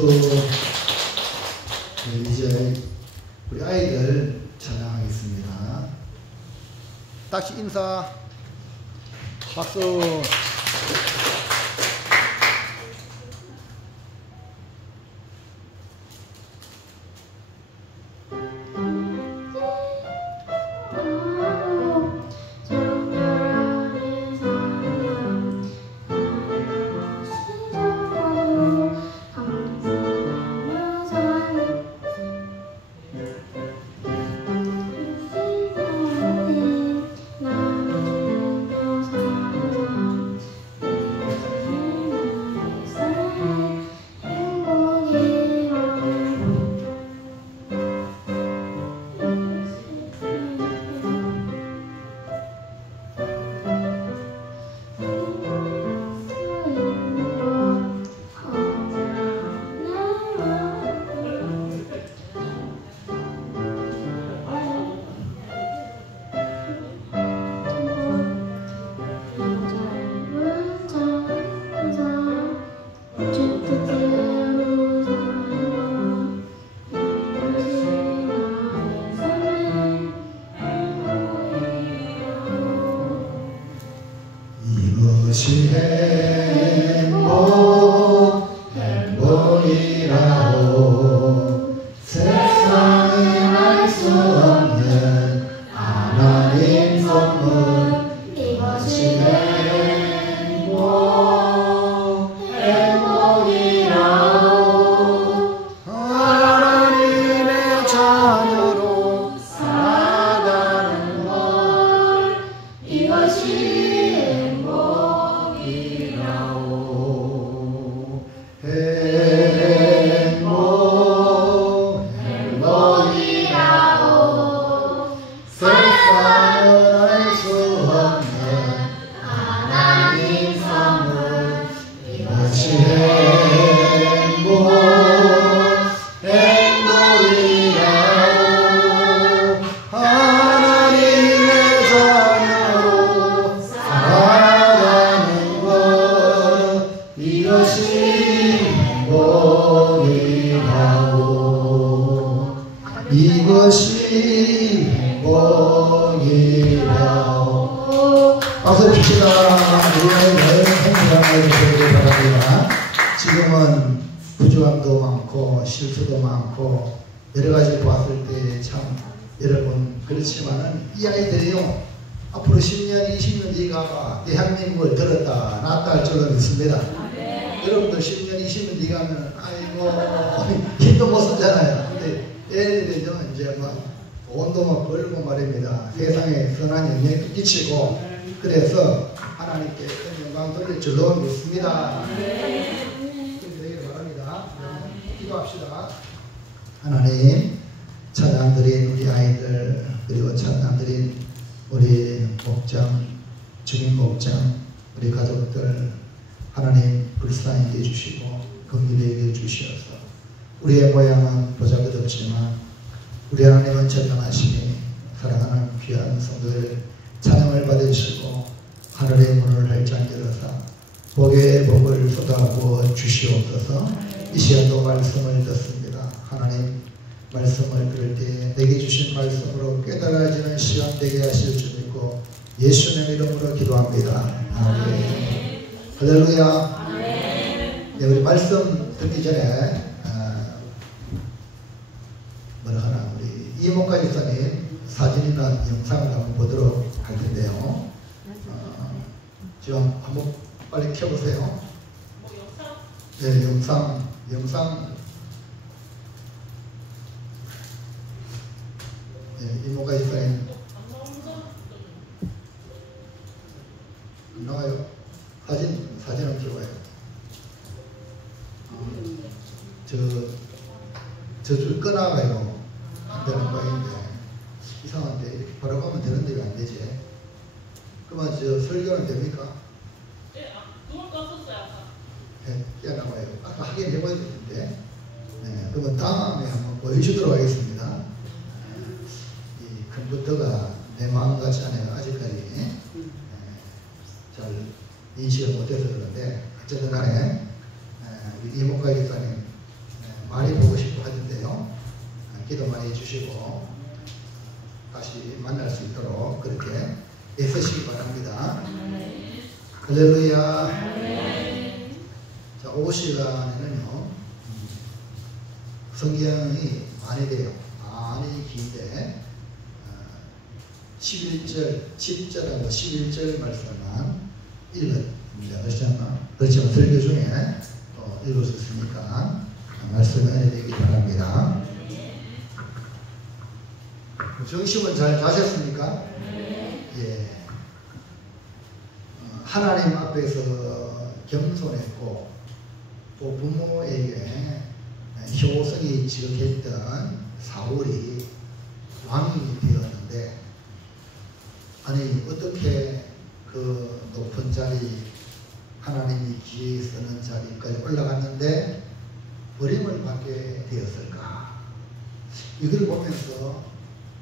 박수. 네, 이제 우리 아이들 찬양하겠습니다. 다시 인사. 박수. 이것이 행복이라고 세상은 알 수 없는 하나님 선물. 이것이 행복이라고 하나님의 자녀로 살아가는 것. 이것이 이것이 행복이라고. 박수 칩시다. 우리의 행복을 되길 바랍니다. 지금은 부족함도 많고 실수도 많고 여러 가지 보았을 때 참 여러분 그렇지만은 이 아이들이요 앞으로 10년 20년 뒤가 대한민국을 들었다 놨다 할 줄로 믿습니다. 여러분들 10년 20년 뒤가면 아이고 힘도 못 쓰잖아요. 근데 애들이 이제 돈도 벌고 말입니다. 세상에 선한 영향을 끼치고 그래서 하나님께 영광 돌릴 줄로 믿습니다. 되기를 바랍니다. 기도합시다. 하나님, 찬양 드린 우리 아이들 그리고 찬양 드린 우리 목장, 주민 목장, 우리 가족들 하나님 불쌍히 여겨주시고 긍휼히 여겨주시어서 우리의 모양은 보잘것없지만 우리 하나님은 전능하시니 사랑하는 귀한 성도들 찬양을 받으시고 하늘의 문을 활짝 열어서 복의 복을 쏟아부어 주시옵소서. 이 시간도 말씀을 듣습니다. 하나님 말씀을 들을 때 내게 주신 말씀으로 깨달아지는 시간 되게 하실 줄 믿고 예수님의 이름으로 기도합니다. 아멘. 할렐루야. 네, 우리 말씀 듣기 전에 뭐라 하나 우리 이목가 집사님 사진이나 영상을 한번 보도록 할 텐데요. 지금 한번 빨리 켜보세요. 뭐 영상? 네, 영상. 네, 이목가 집사님 안 나와요. 사진은 찍어요. 저 줄 끊어가요. 안 되는 거인데 이상한데 이렇게 바로 가면 되는데 왜 안 되지? 그러면 저 설교는 됩니까? 네, 그걸 껐었어요 아까. 네, 뛰어나와요. 아까 하긴 해봐야 되는데. 네, 그러면 다음에 한번 보여주도록 하겠습니다. 이 컴퓨터가 내 마음 같지 않아요. 아직까지 잘 인식을 못해서 그런데 어쨌든 간에 우리 이목가 집사님 기도 많이 해주시고 다시 만날 수 있도록 그렇게 애쓰시기 바랍니다. 할렐루야. 자, 오후 시간에는요 성경이 많이 돼요. 많이 긴데 11절, 10절하고 11절 말씀만 읽었습니다. 그렇지만 설교 중에 또 읽을 수 있으니까 말씀을 해드리기 바랍니다. 정심은 잘 자셨습니까? 예. 하나님 앞에서 겸손했고 또 부모에게 효성이 지극했던 사울이 왕이 되었는데 아니 어떻게 그 높은 자리 하나님이 기회에 쓰는 자리까지 올라갔는데 버림을 받게 되었을까? 이걸 보면서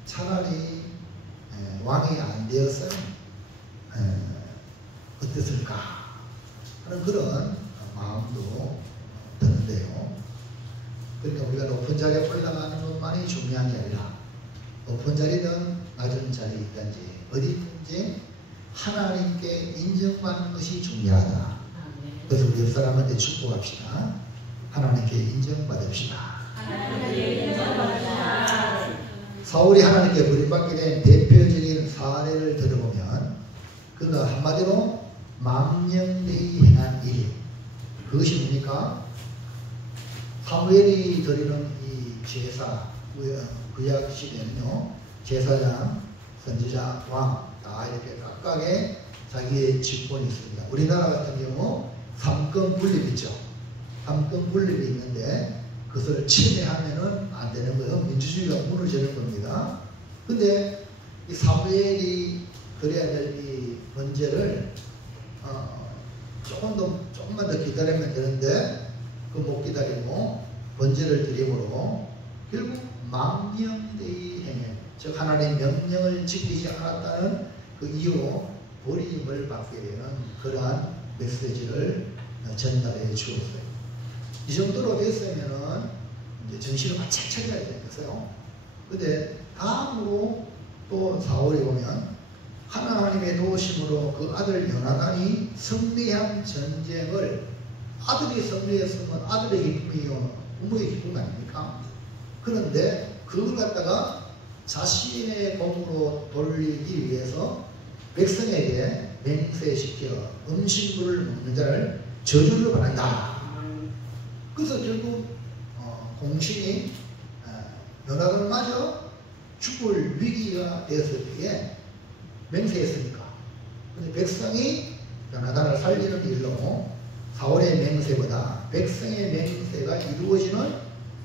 차라리 왕이 안 되었으면 어땠을까 하는 그런 마음도 드는데요. 그러니까 우리가 높은 자리에 올라가는 것만이 중요한 게 아니라 높은 자리든 낮은 자리에 있든지 어디든지 하나님께 인정받는 것이 중요하다. 그래서 우리 옆 사람한테 축복합시다. 하나님께 인정받읍시다. 사울이 하나님께 버림받게 된 대표적인 사례를 들어보면 그가 한마디로 망령되이 행한 일, 그것이 뭡니까? 사무엘이 드리는 이 제사, 구약 시대는요 제사장, 선지자, 왕 다 이렇게 각각의 자기의 직분이 있습니다. 우리나라 같은 경우 삼권 분립 있죠. 삼권 분립이 있는데 그것을 침해하면은 안 되는 거예요. 민주주의가 무너지는 겁니다. 근데 이 사무엘이 드려야 될 이 번제를 조금만 더 기다리면 되는데 그 못 기다리고 번제를 드림으로 결국 망령되이 행해, 즉 하나님의 명령을 지키지 않았다는 그 이유로 버림을 받게 되는 그러한 메시지를 전달해 주었어요. 이 정도로 됐으면은 이제 정신을 바짝 차려야 되겠어요. 근데 다음으로 또 사울이 보면 하나님의 도우심으로 그 아들 요나단이 승리한 전쟁을, 아들이 승리했으면 아들의 기쁨이요 부모의 기쁨 아닙니까? 그런데 그걸 갖다가 자신의 공으로 돌리기 위해서 백성에게 맹세시켜 음식물을 먹는 자를 저주를 받는다. 그래서 결국 공신이 요나단마저 죽을 위기가 되었을 때에 맹세했으니까. 근데 백성이 요나단을 살리는 일로 사울의 맹세보다 백성의 맹세가 이루어지는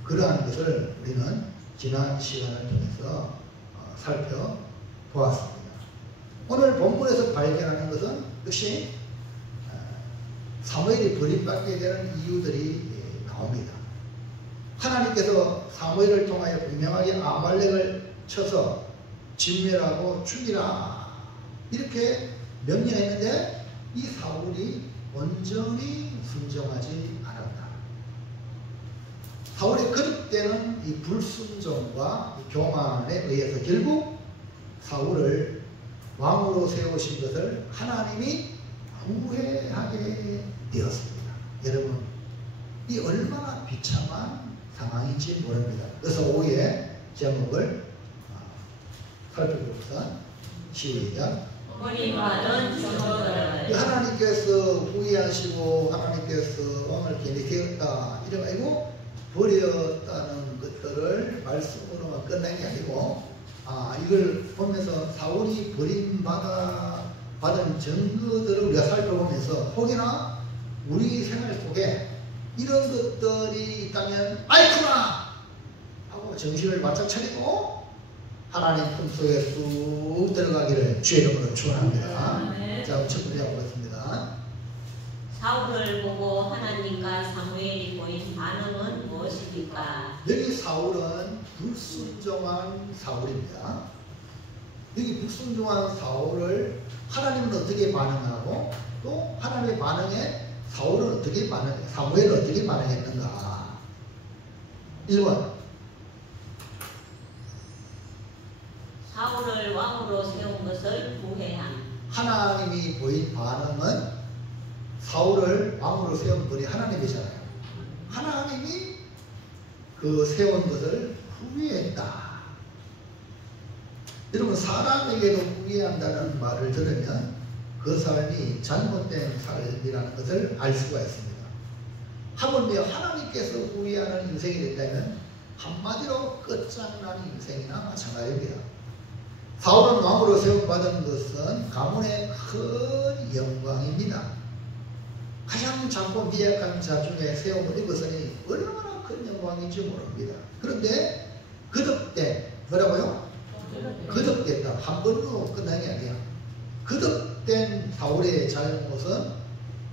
그러한 것을 우리는 지난 시간을 통해서 살펴보았습니다. 오늘 본문에서 발견하는 것은 역시 사무엘이 버림받게 되는 이유들이 나옵니다. 하나님께서 사무엘을 통하여 분명하게 아말렉을 쳐서 진멸하고 죽이라 이렇게 명령했는데 이 사울이 온전히 순종하지 않았다. 사울의 거듭되는 이 불순종과 이 교만에 의해서 결국 사울을 왕으로 세우신 것을 하나님이 후회하게 되었습니다. 여러분, 이 얼마나 비참한 상황인지 모릅니다. 그래서 오후에 제목을 살펴보고서 시작. 버림받은 증거들. 하나님께서 후회하시고 하나님께서 왕을 괜히 되었다 이래가지고 버렸다는 것들을 말씀으로만 끝난 게 아니고 이걸 보면서 사울이 버림받은 증거들을 우리가 살펴보면서 혹여나 우리 생활 속에 이런 것들이 있다면 아이쿠나 하고 정신을 바짝 차리고 하나님 품속에 쑥 들어가기를 주의 이름으로 축원합니다. 자, 첫 번째 보겠습니다. 사울을 보고 하나님과 사무엘이 보인 반응은 무엇입니까? 여기 사울은 불순종한 사울입니다. 여기 불순종한 사울을 하나님은 어떻게 반응하고 또 하나님의 반응에 사울은 어떻게 사무엘은 어떻게 반응했는가? 1번 사울을 왕으로 세운 것을 후회함. 하나님이 보인 반응은 사울을 왕으로 세운 분이 하나님이잖아요. 하나님이 그 세운 것을 후회했다. 여러분, 사람에게도 후회한다는 말을 들으면 그 삶이 잘못된 삶이라는 것을 알 수가 있습니다. 하물며 하나님께서 후회하는 인생이 된다면 한마디로 끝장난 인생이나 마찬가지입니다. 사울은 왕으로 세움받은 것은 가문의 큰 영광입니다. 가장 작고 미약한 자 중에 세움을 입었으니 얼마나 큰 영광인지 모릅니다. 그런데 거듭된, 뭐라고요? 거듭됐다. 한 번으로 끝난 게 아니야. 거듭된 사울의 잘못은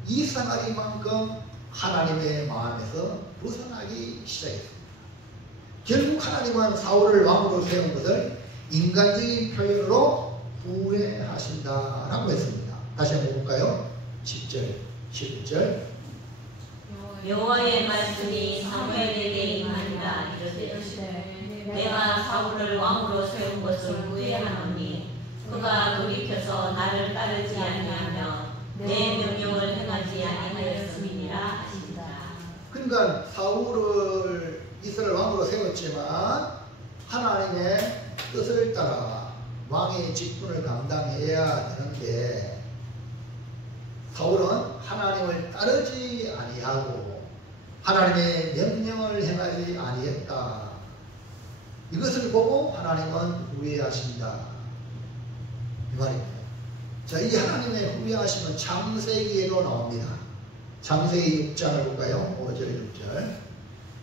이상하리만큼 하나님의 마음에서 벗어나기 시작했습니다. 결국 하나님은 사울을 왕으로 세운 것을 인간적인 표현으로 후회하신다라고 했습니다. 다시 한번 볼까요? 10절, 11절. 여호와의 말씀이 사무엘에게 임하니라 이르되 내가 사울을 왕으로 세운 것을 후회하노니 그가 돌이켜서 나를 따르지 아니하며 내 명령을 행하지 아니하였음이니라 하시니라. 그러니까 사울을 이스라엘 왕으로 세웠지만 하나님의 뜻을 따라 왕의 직분을 감당해야 되는데 사울은 하나님을 따르지 아니하고 하나님의 명령을 행하지 아니했다. 이것을 보고 하나님은 후회하신다. 이 말입니다. 자, 이 하나님의 후회하심은 창세기에도 나옵니다. 창세기 6장을 볼까요? 5절 6절.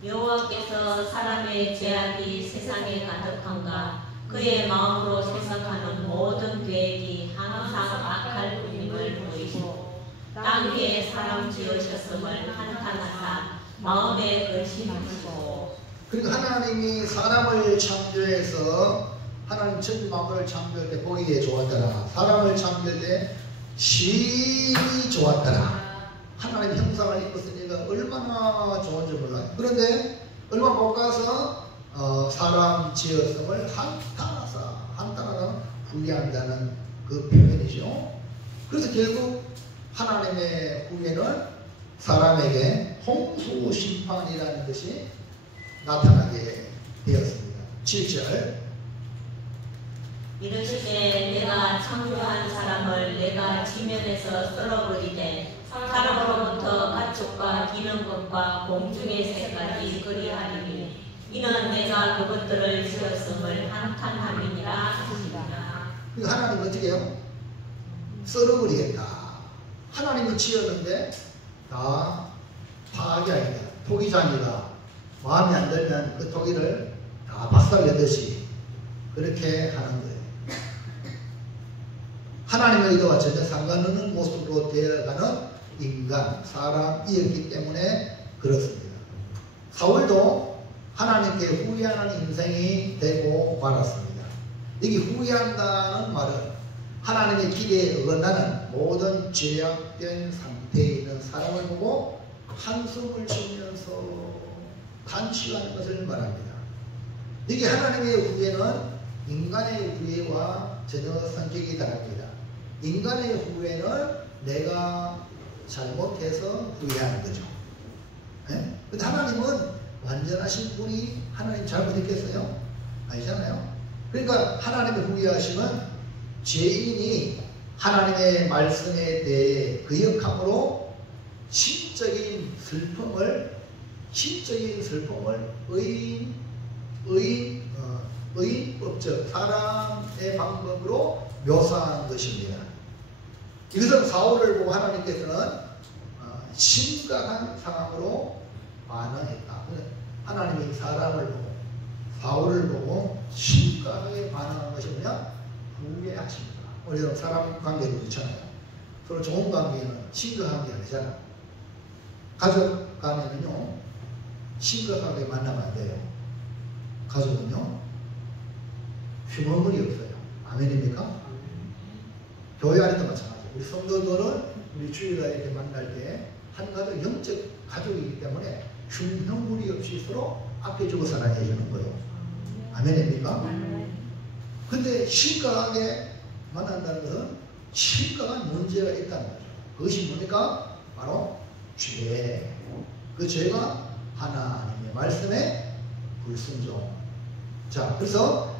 여호와께서 사람의 죄악이 세상에 가득한가 그의 마음으로 생각하는 모든 계획이 항상 악할 뿐임을 보이시고 땅 위에 사람 지으셨음을 한탄하사 마음에 근심하시고. 그러니까 하나님이 사람을 창조해서 하나님 천지 만물을 창조할 때 보기에 좋았더라. 사람을 창조할 때 심히 좋았더라. 하나님 형상을 입었으니까 얼마나 좋은지 몰라요. 그런데 얼마 못 가서 사람 지었음을 한탄하다 후회한다는 그 표현이죠. 그래서 결국 하나님의 후회는 사람에게 홍수 심판이라는 것이 나타나게 되었습니다. 7절. 이르시되 내가 창조한 사람을 내가 지면에서 썰어버리되 사람으로부터 가축과 기는 것과 공중의 새까지 그리하리니 이는 내가 그것들을 지었음을 한탄함이니라 하시니라. 하나님 어떻게 해요? 썰어버리겠다. 하나님이 지었는데 다 파괴하겠다. 토기장이가 마음에 안 들면 그 토기를 다 박살내듯이 그렇게 하는 거예요. 하나님의 의도와 전혀 상관없는 모습으로 되어가는 인간, 사람이었기 때문에 그렇습니다. 사울도 하나님께 후회하는 인생이 되고 말았습니다. 여기 후회한다는 말은 하나님의 길에 어긋나는 모든 죄악된 상태에 있는 사람을 보고 한숨을 쉬면서 단취하는 것을 말합니다. 여기 하나님의 후회는 인간의 후회와 전혀 성격이 다릅니다. 인간의 후회는 내가 잘못해서 후회하는 거죠. 근데 하나님은 완전하신 분이 하나님 잘못했겠어요? 아니잖아요. 그러니까 하나님의 후회하심은 죄인이 하나님의 말씀에 대해 거역함으로 신적인 슬픔을 의인법적 사람의 방법으로 묘사한 것입니다. 이것은 사울을 보고 하나님께서는 심각한 상황으로 반응했다. 하나님이 사람을 보고 사울을 보고 심각하게 반응한 것이 뭐냐? 후회하십니다. 우리는 사람 관계도 그렇잖아요. 서로 좋은 관계는 심각한 게 아니잖아. 가족 간에는요 심각하게 만나면 안 돼요. 가족은요 휴머물이 없어요. 아멘입니까? 교회 안에도 마찬가지예요. 우리 성도들은 우리 주일날 이렇게 만날 때 한 가족 영적 가족이기 때문에 흉흉물이 없이 서로 아껴주고 사랑해 주는 거예요. 아멘입니까? 근데 심각하게 만난다는 것은 심각한 문제가 있다는 거죠. 그것이 뭡니까? 바로 죄. 그 죄가 하나님의 말씀에 불순종. 자, 그래서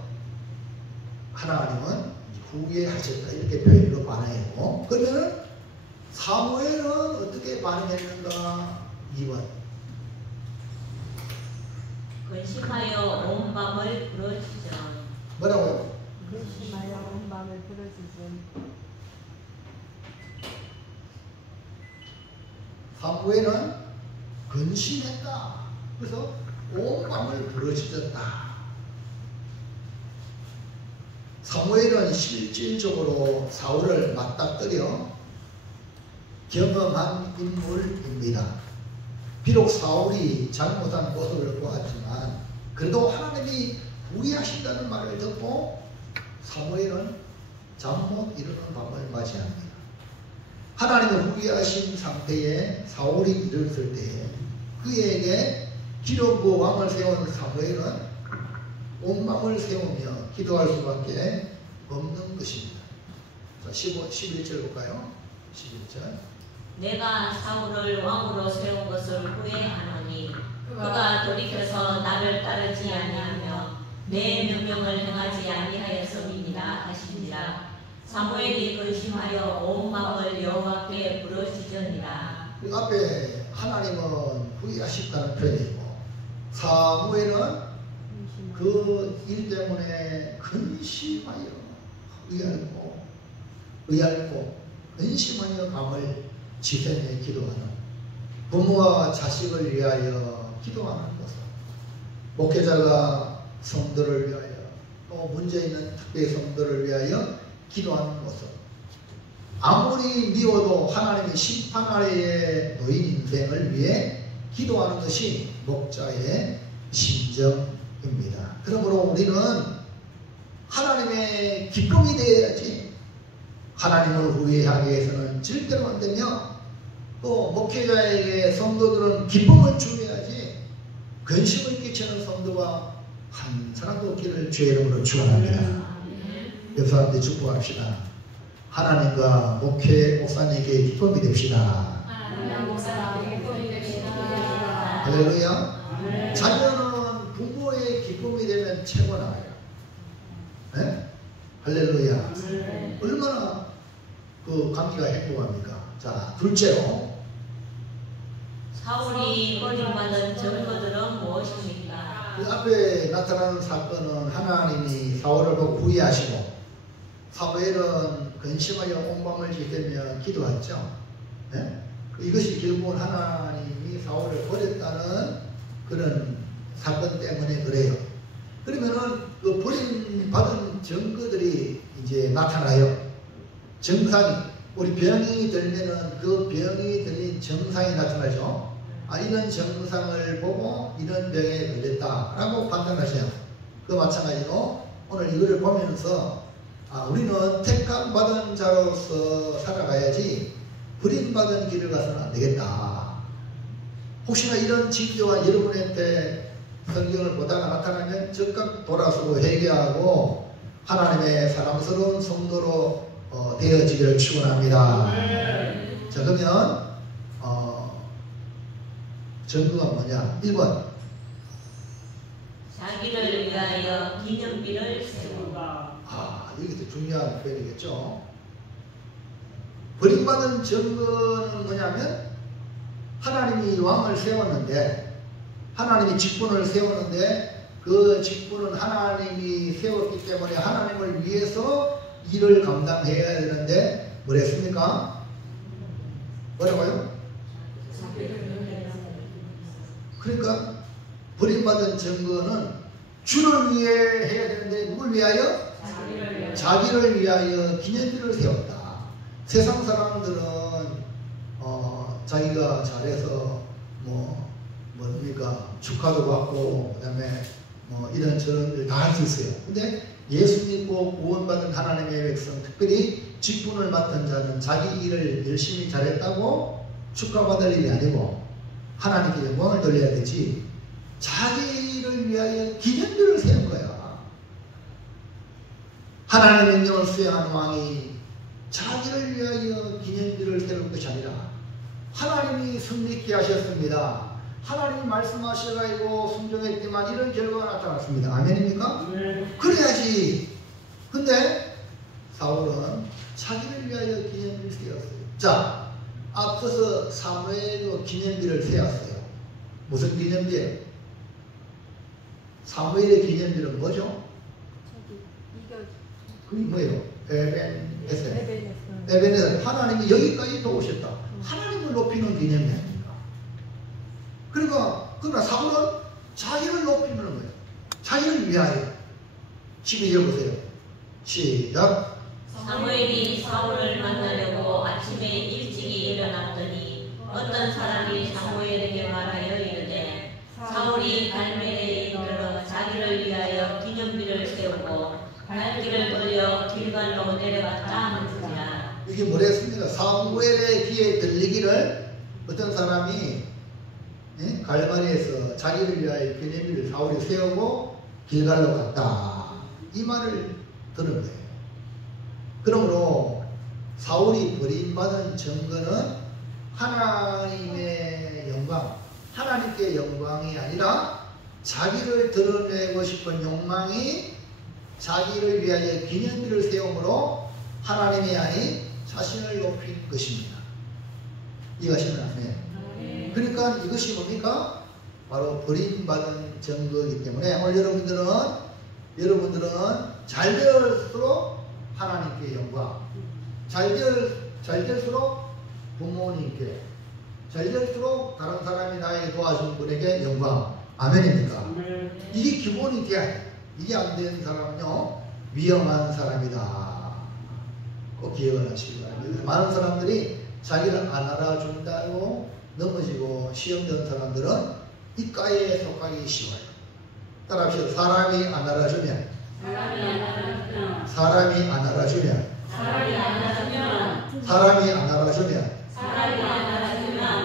하나님은 후회하셨다 이렇게 표현으로 반응했고, 그러면은 사무엘은 어떻게 반응했는가? 2번. 근심하여 온 밤을 부르짖어. 뭐라고요? 근심하여 온 밤을 부르짖은. 사무엘은 근심했다. 그래서 온 밤을 부르짖었다. 사무엘은 실질적으로 사울을 맞닥뜨려 경험한 인물입니다. 비록 사울이 잘못한 모습을 보았지만 그래도 하나님이 후회하신다는 말을 듣고 사무엘은 잠 못 이루는 밤을 맞이합니다. 하나님을 후회하신 상태에 사울이 이르렀을 때에 그에게 기록부 왕을 세운 사무엘은 온 마음을 세우며 기도할 수밖에 없는 것입니다. 자, 11절 볼까요? 11절. 내가 사울을 왕으로 세운 것을 후회하노니 그가 돌이켜서 나를 따르지 아니하며 내 명령을 행하지 아니하였음이니라 하시니라. 사무엘이 근심하여 온 마음을 여호와께 부르짖으니라. 그 앞에 하나님은 후회하셨다는 표현이고 사무엘은 그 일 때문에 근심하여 의알고 근심하여 밤을 지새며 기도하는 부모와 자식을 위하여 기도하는 것은 목회자가 성도를 위하여 또 문제 있는 특별 성도를 위하여 기도하는 것은 아무리 미워도 하나님의 심판 아래에 놓인 인생을 위해 기도하는 것이 목자의 심정입니다. 그러므로 우리는 하나님의 기쁨이 되어야지 하나님을 후회하기 위해서는 절대로 안 되며 또 목회자에게 성도들은 기쁨을 주어야지 근심을 끼치는 성도가 한 사람도 없기를 주의 이름으로 축원합니다. 옆 사람들 축복합시다. 하나님과 목사님에게 기쁨이 됩시다. 할렐루야. 자녀는 부모의 기쁨이 되면 최고 나아요. 네? 할렐루야. 얼마나 그 관계가 행복합니까? 자, 둘째로 사울이 버림받은 증거들은 무엇입니까? 그 앞에 나타나는 사건은 하나님이 사울을 보고 후회하시고 사무엘은 근심하여 온 밤을 지새며 기도했죠. 네? 이것이 결국은 하나님이 사울을 버렸다는 그런 사건 때문에 그래요. 그러면은 그 버림받은 증거들이 이제 나타나요. 증상이, 우리 병이 들면은 그 병이 들린 증상이 나타나죠. 아, 이런 증상을 보고 이런 병에 걸렸다라고 판단하셔요. 그 마찬가지로 오늘 이거를 보면서 우리는 택함받은 자로서 살아가야지 버림받은 길을 가서는 안 되겠다. 혹시나 이런 징조가 여러분한테 성경을 보다가 나타나면 즉각 돌아서고 회개하고 하나님의 사랑스러운 성도로 되어지기를 축원합니다. 자, 그러면 증거가 뭐냐? 1번 자기를 위하여 기념비를 세우고. 이게 중요한 표현이겠죠. 버림받은 증거는 뭐냐면 하나님이 왕을 세웠는데 하나님이 직분을 세웠는데 그 직분은 하나님이 세웠기 때문에 하나님을 위해서 일을 감당해야 되는데 뭐랬습니까? 뭐라고요? 그러니까 버림받은 증거는 주를 위해 해야 되는데 누굴 위하여? 자기를 위하여 기념비를 세웠다. 세상 사람들은 자기가 잘해서 뭡니까 축하도 받고 그다음에 이런저런 일 다 할 수 있어요. 근데 예수 믿고 구원받은 하나님의 백성, 특별히 직분을 맡은 자는 자기 일을 열심히 잘했다고 축하받을 일이 아니고 하나님께 영광을 돌려야 되지 자기를 위하여 기념비를 세운 거야. 하나님의 명령을 수행하는 왕이 자기를 위하여 기념비를 세울 것이 아니라 하나님이 승리케 하셨습니다. 하나님이 말씀하셔가지고 순종했지만 이런 결과가 나타났습니다. 아멘입니까? 네. 그래야지. 근데 사울은 자기를 위하여 기념비를 세웠어요. 자, 앞서서 사무엘도 기념비를 세웠어요. 무슨 기념비예요? 사무엘의 기념비는 뭐죠? 저기 이거 그게 뭐예요? 에벤에셀. 에벤에서 에벤에셀. 하나님이 여기까지 도우셨다. 하나님을 높이는 기념이 아닙니까? 그러나 사울은 자기를 높이는 거예요. 자기를 위하여. 12절 보세요. 시작. 사무엘이 사울을 만나려고 아침에 일찍이 일어났더니 어떤 사람이 사무엘에게 말하여 이르되 사울이 갈멜에 이르러 자기를 위하여 기념비를 세우고 발길을 돌려 길갈로 내려갔다 하는지라. 이게 뭐랬습니까? 사무엘의 귀에 들리기를 어떤 사람이 갈멜에서 자기를 위하여 기념비를 사울이 세우고 길갈로 갔다. 이 말을 들은 거예요. 그러므로 사울이 버림받은 증거는 하나님의 영광, 하나님께 영광이 아니라 자기를 드러내고 싶은 욕망이 자기를 위하여 기념비를 세움으로 하나님이 아닌 자신을 높인 것입니다. 이해하시나요? 그러니까 이것이 뭡니까? 바로 버림받은 증거이기 때문에 오늘 여러분들은 잘 될수록 하나님께 영광, 잘 될수록 부모님께, 잘 될수록 다른 사람이 나에게 도와준 분에게 영광. 아멘입니까? 이게 기본이 돼야 돼. 이게 안 되는 사람은요, 위험한 사람이다. 꼭 기억을 하시기 바랍니다. 많은 사람들이 자기를 안 알아준다고 넘어지고 시험 든 사람들은 이 과에 속하기 쉬워요. 따라합시다. 사람이 안 알아주면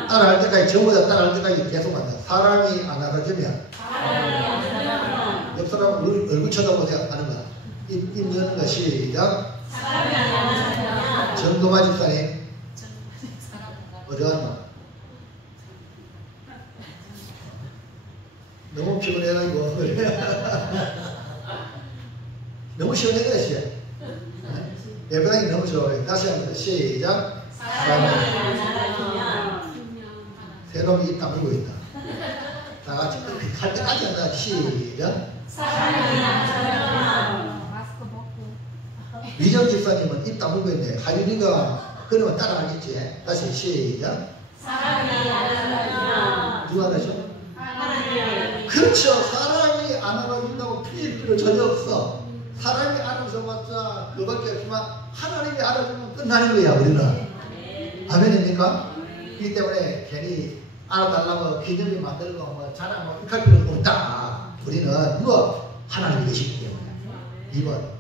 따라할 때까지 전부 다 따라할 때까지 계속 한다. 사람이 안 알아주면 옆 사람 얼굴 쳐다보세요. 하는 거야. 입 여는 거 시작. 전도마 집사님 어디 갔나? 너무 피곤해가지고 너무 시원해가지고 예배당이 너무 좋아요. 다시 한번 시작. 사람이 새로운 입 다물고 있다. 다 같이 할 때까지 한다. 시작. 마스크 벗고 위정 집사님은 입 다물고 있네. 하윤이가 그러면 따라하겠지. 다시 시작. 누가 하죠? 그렇죠. 사람이 안 알아준다고 틀릴 필요 전혀 없어. 사람이 알아줘봤자 그밖에 없지만 하나님이 알아주면 끝나는 거야. 우리는. 아멘입니까? 그렇기 때문에 괜히 알아달라고 기념비 만들고 뭐 자랑하고 이렇게 필요가 없다. 우리는 뭐 하나님이 계시기 때문에. 2번.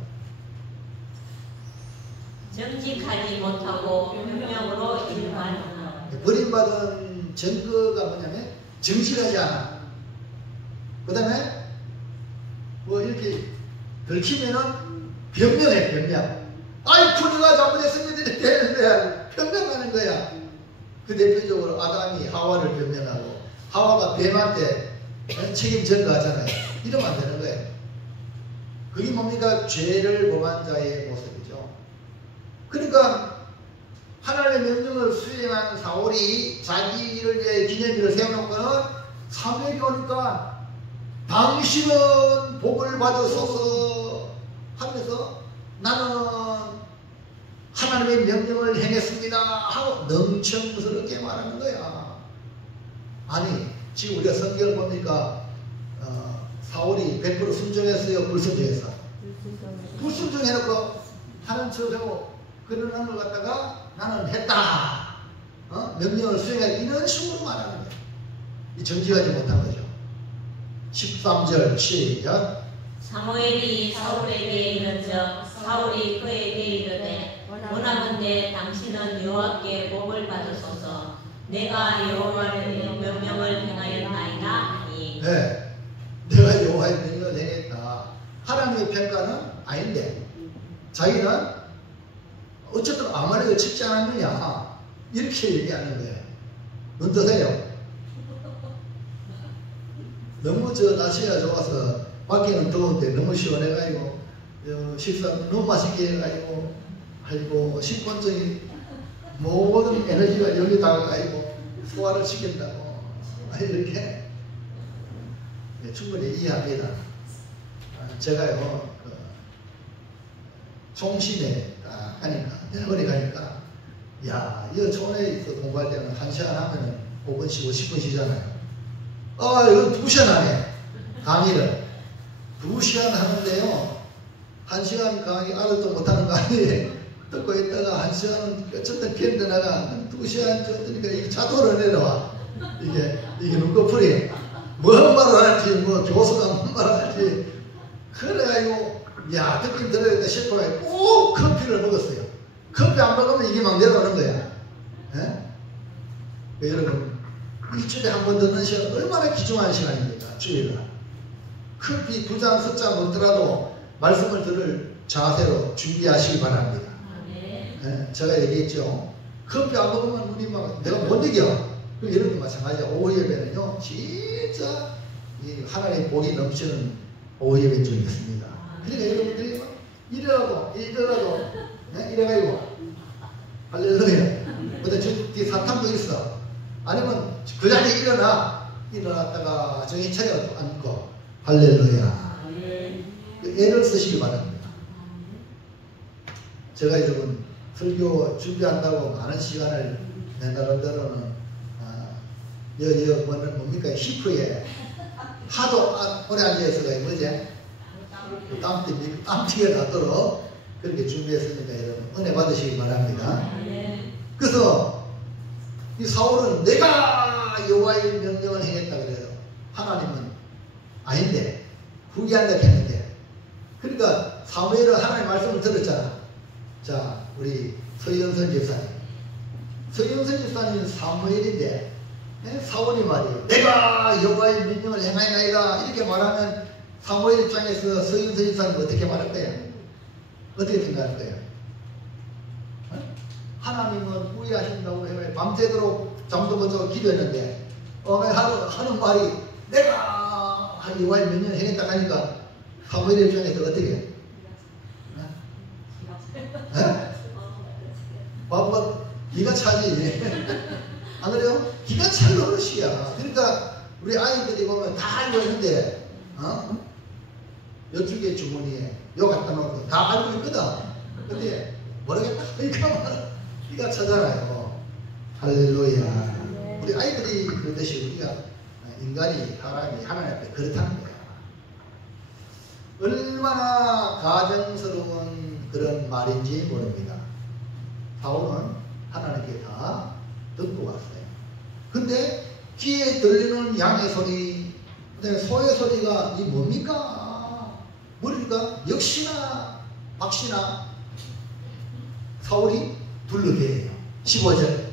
정직하지 못하고 변명으로 일관하나. 버림받은 증거가 뭐냐면 정실하지 않아. 그 다음에 뭐 이렇게 들키면은 변명해. 변명. 아이 우리가 잘못했습니다 되는데 변명하는 거야. 그 대표적으로 아담이 하와를 변명하고 하와가 뱀한테 책임 전가하잖아요. 이러면 안 되는 거예요. 그게 뭡니까? 죄를 범한 자의 모습이죠. 그러니까 하나님의 명령을 수행한 사울이 자기를 위해 기념비를 세워놓고는 사무엘이 오니까 당신은 복을 받으소서 하면서 나는 하나님의 명령을 행했습니다 하고 능청스럽게 말하는 거야. 아니 지금 우리가 성경을 보니까 사울이 100% 순종했어요? 불순종했어? 불순종해놓고 하는 척하고 그러는 걸 갖다가 나는 했다. 명령을 수행해 이런 식으로 말하는 거야. 이 정직하지 못한 거죠. 13절 시작. 사무엘이 사울에게 이른즉 사울이 그에게 이르되 원하건대 당신은 여호와께 복을 받으소서. 내가 여호와의 명령을 행하였나이다 하니. 네, 내가 여호와의 명령을 행했다. 하나님의 평가는 아닌데 자기는 어쨌든 아무래도 춥지 않았느냐 이렇게 얘기하는 거예요. 눈 뜨세요. 너무 날씨가 좋아서 밖에는 더운데 너무 시원해가지고 식사 너무 맛있게 해가지고 아이고 식곤증이 모든 에너지가 여기 다가가지고 소화를 시킨다고 이렇게 충분히 이해합니다. 제가요 총신에 가니까 대학원에 가니까 야 이 촌에 공부할 때는 1시간 하면은 5분 쉬고 10분 쉬잖아요. 이거 2시간 하네 강의를 2시간 하는데요 1시간 강의 알아도 못하는 강의 듣고 있다가 1시간은 어쨌든 견뎌나가 2시간 듣으니까 이게 자동으로 내려와 이게 눈꺼풀이 뭔 말을 할지 뭐 교수가 뭔 말을 할지 그래가지고 야 듣긴 들어야겠다 싶어가 꼭 커피를 먹었어요. 커피 안 먹으면 이게 막 내려오는 거야. 여러분 일주일에 한 번 듣는 시간 얼마나 귀중한 시간입니까? 주일날 커피 2잔 3잔 먹더라도 말씀을 들을 자세로 준비하시기 바랍니다. 제가 얘기했죠. 커피 안 먹으면 눈이 막 내가 못 이겨. 이런 거 마찬가지야. 오후 예배는요 진짜 이 하나님의 복이 넘치는 오후 예배 중에 있습니다. 그러니까 여러분들이 이래가지고 할렐루야. 근데 뒤 사탕도 있어. 아니면 그 자리에 일어났다가 정신 차려 앉고 할렐루야. 애를 쓰시기 바랍니다. 제가 여러분 설교 준비한다고 많은 시간을 내 나름대로는 뭡니까 히프에 하도 오래 앉아있어가 뭐지? 땀튀가 나도록 그렇게 준비했으니까 여러분 은혜 받으시기 바랍니다. 그래서 이 사울은 내가 여호와의 명령을 행했다 그래요. 하나님은 아닌데 후기한다 했는데 그러니까 사무엘은 하나님의 말씀을 들었잖아. 자 우리 서영선 집사님 서영선 집사님은 사무엘인데 사울이 말이에요. 내가 여호와의 명령을 행하나이다 이렇게 말하면 사무엘 입장에서 서영선 집사님은 어떻게 말할 거예요? 어떻게 생각할 거예요? 하나님은 후회하신다고 해서 밤새도록 잠도 못 자고 기도했는데 하는 말이 내가 여호와의 명령을 행했다 하니까 사무엘 입장에서 어떻게 해요? 바보 기가 차지. 안 그래요? 기가 찰 노릇이야. 그러니까 우리 아이들이 보면 다 알고 있는데 12개 주머니에 요 갖다 놓고 다 알고 있거든. 근데 모르겠다. 그러니까 기가 차잖아요. 할렐루야. 우리 아이들이 그러듯이 우리가 인간이 사람이 하나님 앞에 그렇다는 거야. 얼마나 가정스러운 그런 말인지 모릅니다. 사울은 하나님께 다 듣고 왔어요. 근데 귀에 들리는 양의 소리, 그다음에 소의 소리가 이 뭡니까? 모르니까 역시나 박씨나 사울이 둘러대요. 15절.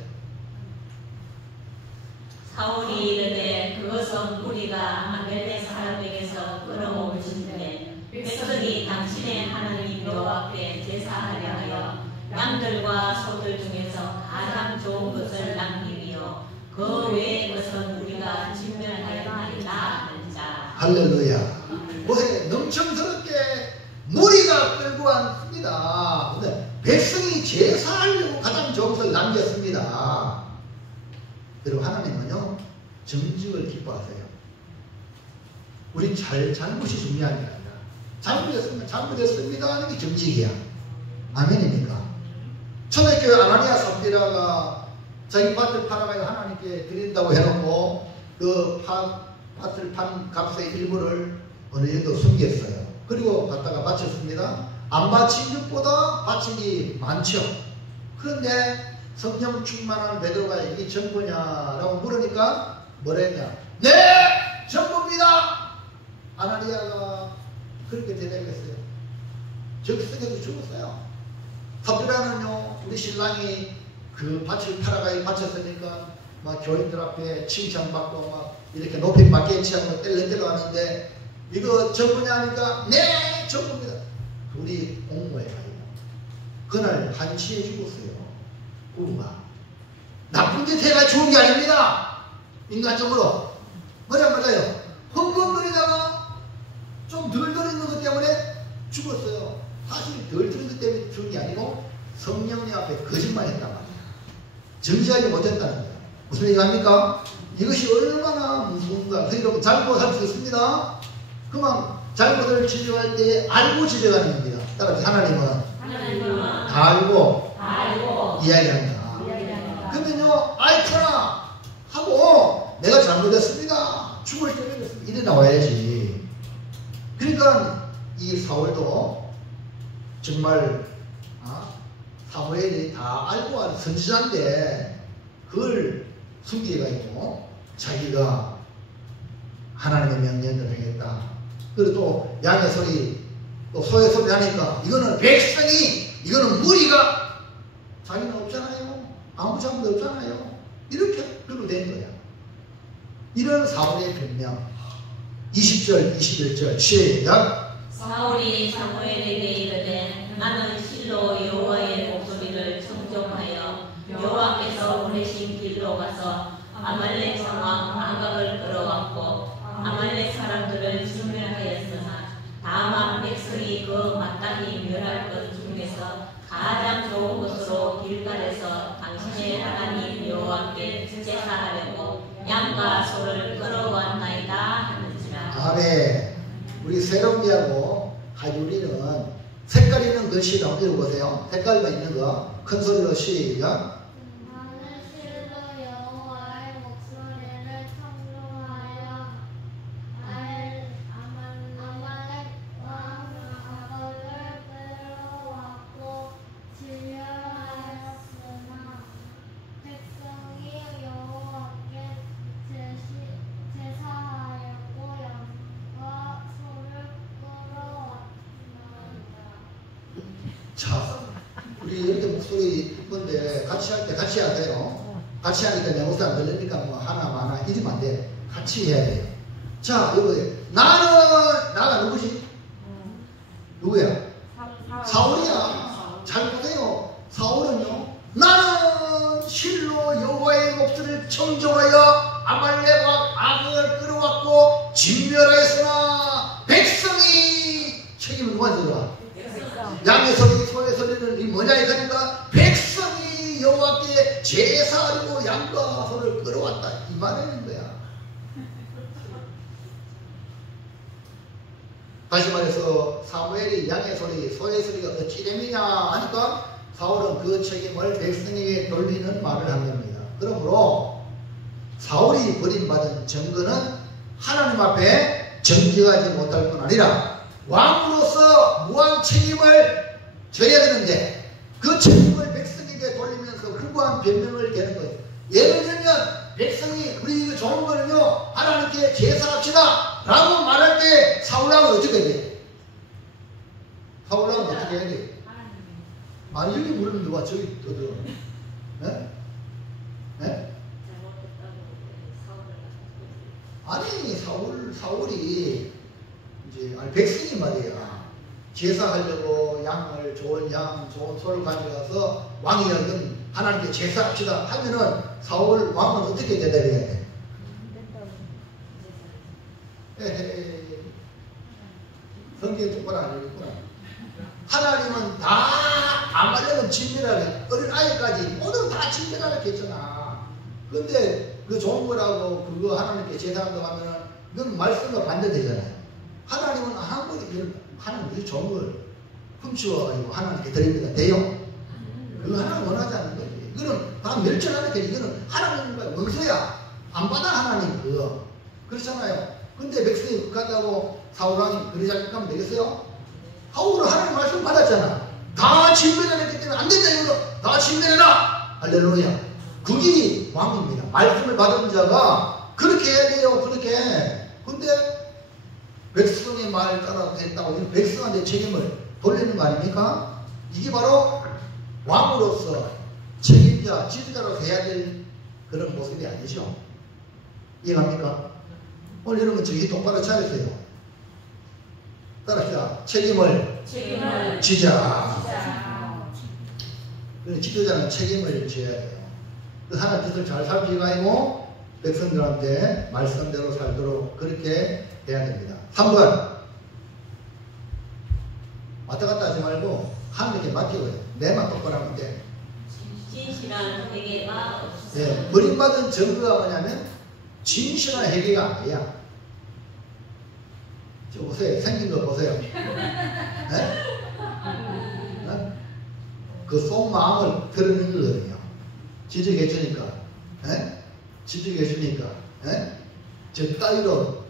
사울이 이르되 그것은 우리가 아벨의 사람에게서 끌어모을 진데 백성이 당신의 하나님 여호와 앞에 제사하려 하여 양들과 소들 중에서 가장 좋은 것을 남기며 그 외의 것은 우리가 진멸하였나이다 하는 자. 할렐루야. 보세요. 넘청스럽게 무리가 끌고 왔습니다. 근데 백성이 제사하려고 가장 좋은 것을 남겼습니다. 여러분 하나님은요 정직을 기뻐하세요. 우리 잘못이 중요한 게 아니라 잘못했습니다 하는 게 정직이야. 아멘입니까? 초대교회 아나니아 삽비라가 자기 밭을 팔아가지고 하나님께 드린다고 해놓고 그 밭을 판 값의 일부를 어느 정도 숨겼어요. 그리고 갖다가 바쳤습니다. 안 바친 것보다 바친 게 많죠. 그런데 성령 충만한 베드로가 이게 전부냐라고 물으니까 뭐라 했냐? 네! 전부입니다! 아나니아가 그렇게 대답했어요. 적석에도 죽었어요. 삽비라는요 우리 신랑이 그 밭을 팔아가지고 바쳤으니까 막 교인들 앞에 칭찬받고 막 이렇게 높이 받겠지 하고 뗄래뗄래 하는데 이거 전부냐 하니까 네! 전부입니다. 둘이 옹호해 가지고 그날 한치해 죽었어요. 부부가. 나쁜 짓 해가 좋은 게 아닙니다. 인간적으로. 맞아요. 흥건거리다가 좀 덜 들은 것 때문에 죽었어요. 사실 덜 들은 것 때문에 죽은 게 아니고 성령님 앞에 거짓말했단 말이야. 정지하지 못했다는 거야. 무슨 얘기합니까? 이것이 얼마나 무서운가. 여러분 잘못할 수 있습니다. 그만 잘못을 지적할 때 알고 지적하는 겁니다. 따라서 하나님은 다 알고 이야기합니다. 그러면요, 아이카나 하고 내가 잘못했습니다. 죽을 때는 이래 나와야지. 그러니까 이 사울도 정말 사무엘이 다 알고 하는 선지자인데 그걸 숨기해가지고 자기가 하나님의 명령을 행했다. 그리고 또 양의 소리 또 소의 소리 하니까 이거는 백성이 이거는 무리가 자기는 없잖아요. 아무 잘못 없잖아요. 이렇게 그렇게 된 거야. 이런 사울의 변명 20절 21절 시작. 사울이 사무엘에게 이르되 나는 실로 여호와의 목소리를 청종하여 여호와께서 보내신 길로 가서 아말렉 왕 아각을 끌어왔고 아말렉 사람들을 진멸하였으나 다만 백성이 그 마땅히 멸할 것 중에서 가장 좋은 곳으로 길갈에서 당신의 하나님 여호와께 제사하려고 양과 소를 끌어왔나이다 하는지라. 아멘. 우리 세롬이하고 하유리는 색깔 있는 글씨 한번 읽어보세요. 색깔만 있는 거 큰 소리로 시작. 나는 실로 여호와의 목소리를 청종하여 아말렉 왕 아각을 끌어왔고 진멸하였으나 백성이 여호와께 제사하려고 양과 소를 끌어왔나이다. 자, 우리 이렇게 목소리 이쁜데 같이 할 때 같이 하세요. 같이 하니까 내 목소리 안 들리니까 뭐 하나 잊으면 안 돼. 같이 해야 돼요. 자, 여기 나가 누구지? 누구야? 사울이야. 잘 보세요. 사울은요. 나는 실로 여호와의 목소리를 청종하여 아말렉 왕 아각을 끌어왔고 진멸하였으나 백성이 책임을 누구한테 들어와? 양의 소리, 소의 소리는 이 뭐냐 이거니까 백성이 여호와께 제사하려고 양과 소를 끌어왔다 이 말하는 거야. 다시 말해서 사무엘이 양의 소리, 소의 소리가 어찌 됨이냐 하니까 사울은 그 책임을 백성에게 돌리는 말을 한 겁니다. 그러므로 사울이 버림받은 증거는 하나님 앞에 정직하지 못할 뿐 아니라 왕으로서 무한 책임을 져야 되는데 그 책임을 백성에게 돌리면서 훌륭한 변명을 대는 거예요. 예를 들면 백성이 우리 이거 좋은 거는요 하나님께 제사합시다 라고 말할 때 사울왕은 어떻게 해야 돼? 사울왕은 어떻게 해야 돼? 아니 여기 물으면 누가 저기 떠들어. 네? 네? 아니 사울이 이제 백성이 말이야 제사하려고 양을 좋은 양 좋은 소를 가져가서 왕이여든 하나님께 제사합시다 하면은 사울 왕은 어떻게 대답해야 돼? 성경이 똑바로 안 읽었구나. 하나님은 다 아말렉은 진멸하래. 어린 아이까지 모두 다 진멸하라 했잖아. 근데 그 좋은 거라고 그거 하나님께 제사한다고 하면은 이건 말씀과 반대되잖아요. 하나님은 하나님 우리 좋은 걸 훔치워가지고 하나님께 드립니다. 돼요? 그거 하나님 원하지 않는 거지. 이거는 다 멸절하는 게 이거는 하나님과 원수야. 안 받아 하나님 그거. 그렇잖아요. 근데 백성이 극하다고 사울왕이 그러지 않으면 되겠어요? 사울은 하나님 말씀 받았잖아. 다 진멸하기 때문에 안 된다 이거로 다 진멸해라. 할렐루야. 그게 왕입니다. 말씀을 받은 자가 그렇게 해야 돼요. 그렇게. 근데 백성의 말 따라 됐다고 백성한테 책임을 돌리는 거 아닙니까? 이게 바로 왕으로서 책임자, 지도자로서 해야 될 그런 모습이 아니죠. 이해갑니까? 오늘 여러분 저기 똑바로 차리세요. 따라합시다. 책임을 지자. 그래서 지도자는 책임을 져야 돼요. 그 하나님 뜻을 잘 살피고 백성들한테 말씀대로 살도록 그렇게 해야 됩니다. 3번 왔다 갔다 하지 말고 하나님께 맡기고요. 내만 똑바로 하면 돼. 진실한 회개가 없어. 네, 버림받은 증거가 뭐냐면 진실한 회개가 아니야. 저 보세요. 생긴 거 보세요. 네? 그 속마음을 드러내는 거거든요. 지적해 주니까. 네? 지적해 주니까. 네? 저 따위로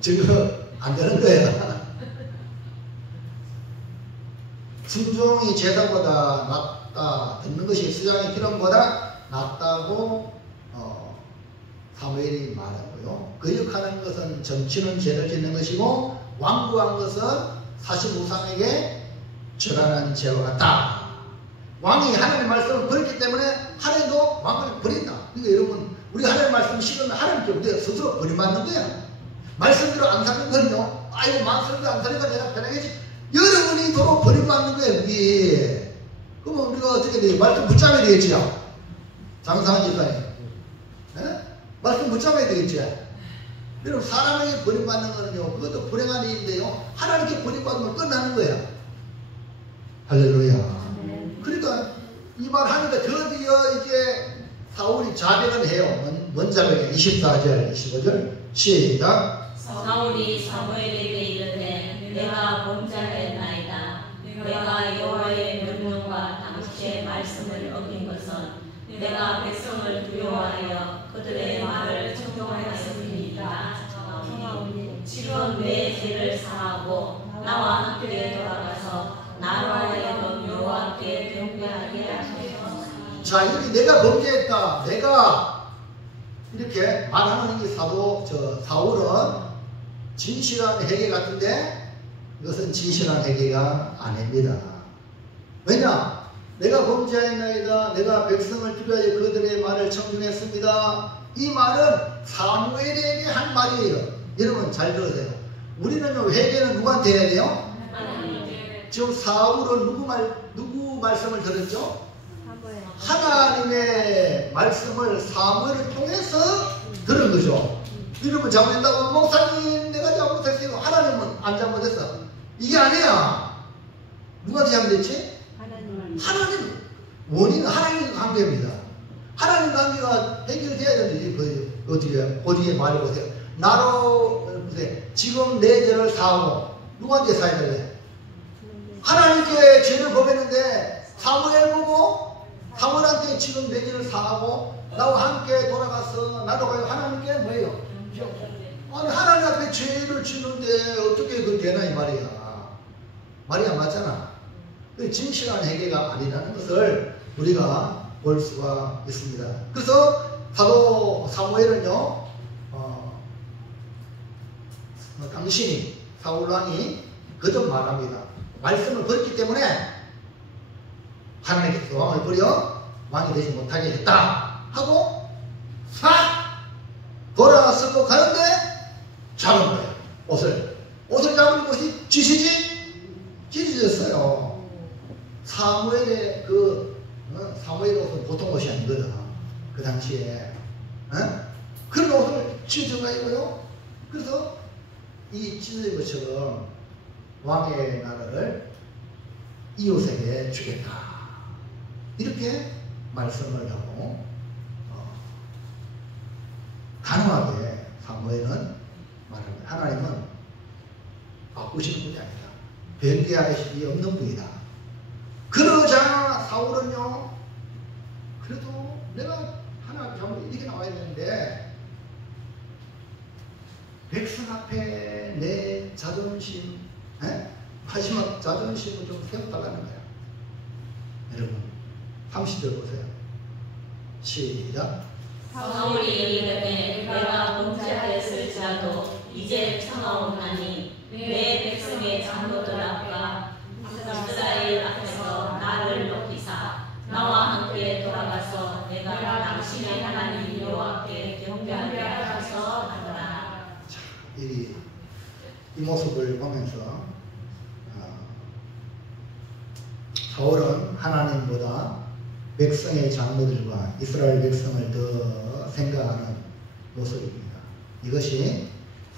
증거 안 되는 거야. 순종이 제사보다 낫다. 듣는 것이 수장의 기름보다 낫다고 사무엘이 말하고요. 거역하는 것은 정치는 죄를 짓는 것이고 완고한 것은 사실 우상에게 절하는 죄와 같다. 왕이 하나님의 말씀을 버렸기 때문에 하나님도 왕을 버린다. 그러니까 여러분 우리 하나님의 말씀 싫으면 하나님께 우리가 스스로 버림받는 거야. 말씀대로 안 사는 건요. 아이고 말씀대로 안 사니까 내가 편하겠지. 여러분이 도로 버림받는 거예요. 이게. 그러면 우리가 어떻게 돼요? 말씀 붙잡아야 되겠지요. 장사한 집사님. 말씀 붙잡아야 되겠지. 여러분 사람에게 버림받는 거는요. 그것도 불행한 일인데요. 하나님께 버림받으면 끝나는 거야. 할렐루야. 그러니까 이 말 하니까 드디어 이제 사울이 자백을 해요. 뭔 자백이에요? 24절, 25절 시작. 사울이 사무엘에게 이르되 내가 범죄하였나이다. 내가 여호와의 명령과 당시의 말씀을 어긴 것은 내가 백성을 두려워하여 그들의 말을 청종하였음이니이다. 지금 내 죄를 사하고 나와 함께 돌아가서 나로 하여금 여호와께 경배하게 하소서. 자, 여기 내가 범죄했다. 내가 이렇게 말하는 이 사울은 진실한 회개 같은데 이것은 진실한 회개가 아닙니다. 왜냐? 내가 범죄하였나이다. 내가 백성을 두려워하여 그들의 말을 청중했습니다. 이 말은 사무엘에게 한 말이에요. 여러분 잘 들으세요. 우리는요 회개는 누구한테 해야 돼요? 지금 사울은 누구 말씀을 들었죠? 하나님의 말씀을 사무엘을 통해서 들은 거죠. 여러분 잘못했다고 목사님 내가 잘못했어요. 하나님은 안 잘못했어. 이게 아니야. 누구한테 잘못했지? 하나님. 원인은 하나님과 관계입니다. 하나님 관계가 해결돼야 되는데 어떻게 말해보세요. 나로 보세요. 지금 내 죄를 사하고 누구한테 사야 될래? 하나님께 죄를 범했는데 사무엘 보고 사무엘한테 지금 내 죄를 사하고 나와 함께 돌아가서 나도 가요. 하나님께 뭐예요? 아니 하나님 앞에 죄를 짓는데 어떻게 그 되나 이 말이야. 말이 안 맞잖아. 진실한 회개가 아니라는 것을 우리가 볼 수가 있습니다. 그래서 사도 사무엘은요 당신이 사울왕이 거듭 말합니다. 말씀을 버렸기 때문에 하나님께서 왕을 버려 왕이 되지 못하게 했다 하고 싹 돌아서고 가는데 잡은 거예요. 옷을 잡은 것이 찢어졌어요. 사무엘의 사무엘의 옷은 보통 옷이 아니거든. 그 당시에 그런 옷을 찢어져가지고요. 그래서 이 찢어진 것처럼 왕의 나라를 이웃에게 주겠다. 이렇게 말씀을 하고 단호하게 사무엘은 말합니다. 하나님은 바꾸시는 분이 아니다. 변개하심이 없는 분이다. 그러자 사울은요. 그래도 내가 하나님 잘못 이렇게 나와야 되는데 백성 앞에 내 자존심 마지막 자존심을 좀 세워달라는 거야. 여러분 30절 보세요. 시작. 사울이 이르되 내가 범죄하였을지라도 이제 청하오나니 내 백성의 잘못을 아까 이스라엘 앞에서 나를 높이사 나와 함께 돌아가서 내가 당신의 하나님 여호와께 경배하게 하소서 하더라. 자, 이 모습을 보면서 사울은 하나님보다 백성의 장로들과 이스라엘 백성을 더 생각하는 모습입니다. 이것이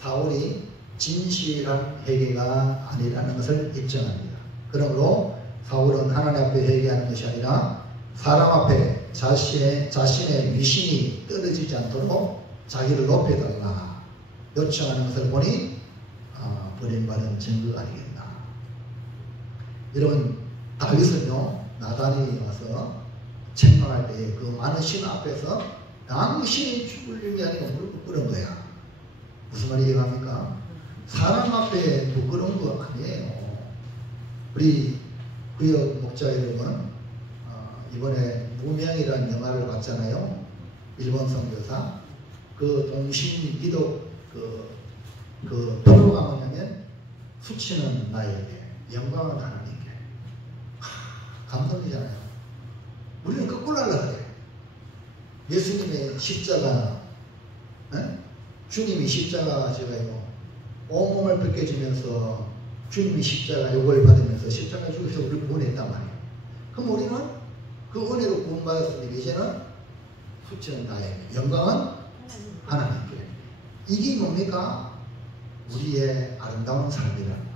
사울이 진실한 회개가 아니라는 것을 입증합니다. 그러므로 사울은 하나님 앞에 회개하는 것이 아니라 사람 앞에 자신의 미신이 떨어지지 않도록 자기를 높여달라 요청하는 것을 보니 버림받은 증거가 아니겠나. 여러분, 다윗은요, 나단이 와서 책망할 때 그 많은 신 앞에서 당신이 죽을 일이 아니고 무릎 꿇은 거야. 무슨 말이 이해갑니까? 사람 앞에 부끄러운 거 아니에요. 우리 구역 목자 여러분, 이번에 무명이라는 영화를 봤잖아요. 일본 선교사. 그 동심 기독 그 표가 뭐냐면 수치는 나에게, 영광은 하나님께. 감동이잖아요. 우리는 거꾸로 하려고 그래. 예수님의 십자가, 주님이 십자가 제가요, 온몸을 벗겨지면서 주님이 십자가 요걸 받으면서 십자가 죽여서 우리를 구원했단 말이에요. 그럼 우리는 그 은혜로 구원받았으니까 이제는 수치는 나에게, 영광은 하나님께. 이게 뭡니까? 우리의 아름다운 삶이라는 거예요.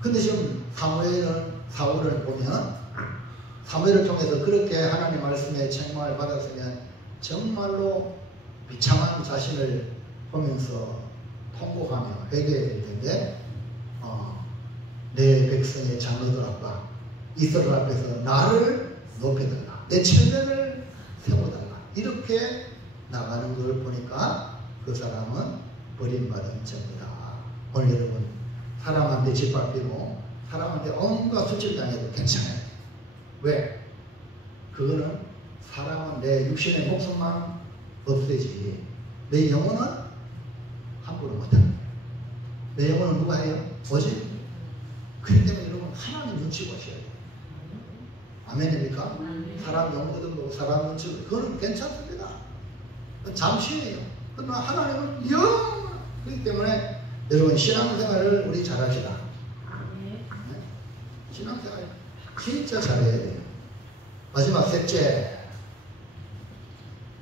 근데 지금 사울을 보면 사무엘을 통해서 그렇게 하나님 말씀에 책망을 받았으면 정말로 비참한 자신을 보면서 통곡하며 회개해야 될 텐데 내 백성의 장로들 앞과 이스라엘 앞에서 나를 높여달라, 내 체면을 세워달라, 이렇게 나가는 걸 보니까 그 사람은 버림받은 자입니다. 오늘 여러분, 사람한테 짓밟히고 사람한테 온갖 수치를 당해도 괜찮아요. 왜? 그거는 사람은 내 육신의 목숨만 없애지 내 영혼은 함부로 못하는 거예요. 내 영혼은 누가 해요? 오직. 그렇기 때문에 여러분, 하나님 눈치 보셔야 돼요. 아멘입니까? 사람 영혼도 보고 사람 눈치 보고 그거는 괜찮습니다. 그건 잠시예요. 그러나 하나님은 영. 그렇기 때문에 여러분, 신앙생활을 우리 잘합시다. 네? 신앙생활 진짜 잘해야 돼요. 마지막 셋째,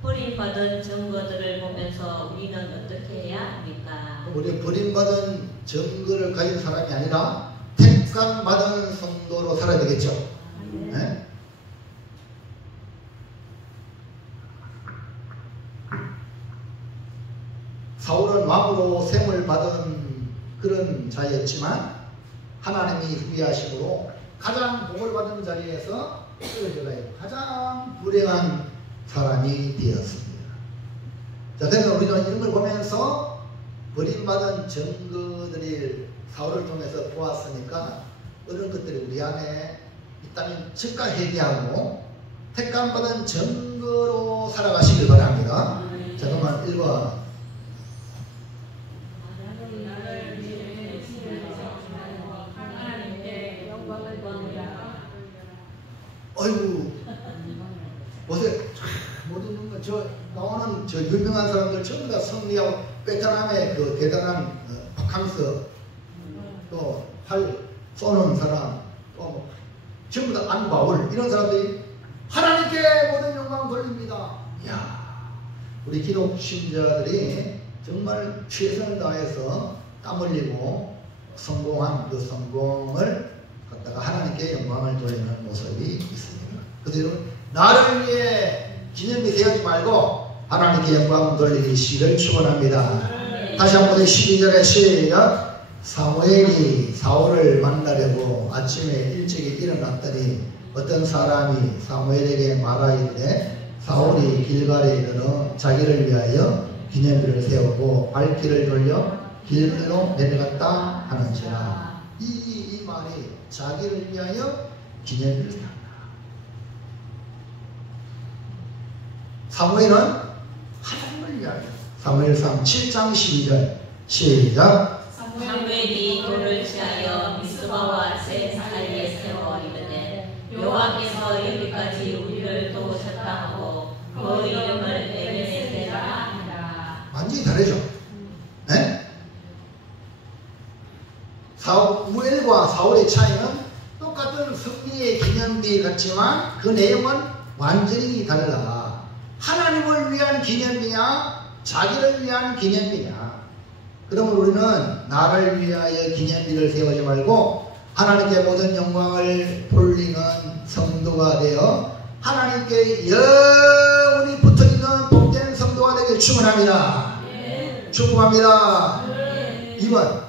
버림받은 증거들을 보면서 우리는 어떻게 해야 합니까? 우리 버림받은 증거를 가진 사람이 아니라 택감받은 성도로 살아야 되겠죠. 네? 사울은 왕으로 셈을 받은 그런 자였지만 하나님이 후회하심으로 가장 복을 받은 자리에서 가장 불행한 사람이 되었습니다. 자, 그래서 우리는 이런 걸 보면서 버림받은 증거들이 사울을 통해서 보았으니까 이런 것들이 우리 안에 있다면 즉각 회개하고 택감받은 증거로 살아가시길 바랍니다. 잠깐만 읽어. 어이구, 보세요. 모든 거, 나오는 유명한 사람들 전부 다 성리하고 베트남의 그 대단한 바캉스, 또 활 쏘는 사람, 또 전부 다 안바울, 이런 사람들이 하나님께 모든 영광 돌립니다. 이야, 우리 기독 신자들이 정말 최선을 다해서 땀 흘리고 성공한 그 성공을 갖다가 하나님께 영광을 돌리는 모습이 있습니다. 그래서 여러분, 나를 위해 기념비 세우지 말고 하나님께 영광 돌리시기를 축원합니다. 다시 한번 12절에 시작. 사무엘이 사울을 만나려고 아침에 일찍이 일어났더니 어떤 사람이 사무엘에게 말하이르되 사울이 길갈에 이르러 자기를 위하여 기념비를 세우고 발길을 돌려 길갈로 내려갔다 하는지라. 이 말이 자기를 위하여 기념비를 세운다. 사무엘은 하나님을 위하여. 사무엘상 7장 12절 시작. 사무엘이 돌을 취하여 미스바와 셋 사이에 세워 이르되 여호와께서 여기까지 우리를 도우셨다 하고 그 이름을 에베네세라 하니라. 완전히 다르죠. 네? 사무엘과 사울의 차이는 똑같은 승리의 기념비 같지만 그 내용은 완전히 달라. 하나님을 위한 기념비냐 자기를 위한 기념비냐. 그러면 우리는 나를 위하여 기념비를 세우지 말고 하나님께 모든 영광을 돌리는 성도가 되어 하나님께 영원히 붙어있는 복된 성도가 되길 축원합니다. 축복합니다. 2번